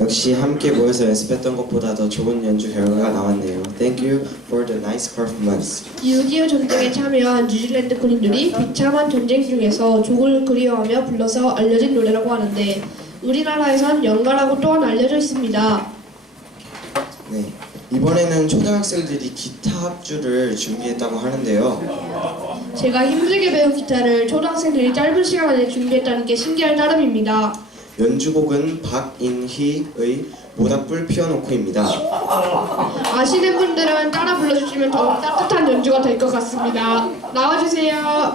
역시 함께 모여서 연습했던 것보다 더 좋은 연주 결과가 나왔네요. Thank you for the nice performance. 6.25 전쟁에 참여한 뉴질랜드 군인들이 비참한 전쟁 중에서 족을 그리워하며 불러서 알려진 노래라고 하는데 우리나라에선 연가라고 또한 알려져 있습니다. 네, 이번에는 초등학생들이 기타 합주를 준비했다고 하는데요. 제가 힘들게 배운 기타를 초등학생들이 짧은 시간 안에 준비했다는 게 신기할 따름입니다. 연주곡은 박인희의 모닥불 피워놓고입니다. 아시는 분들은 따라 불러주시면 더욱 따뜻한 연주가 될 것 같습니다. 나와주세요.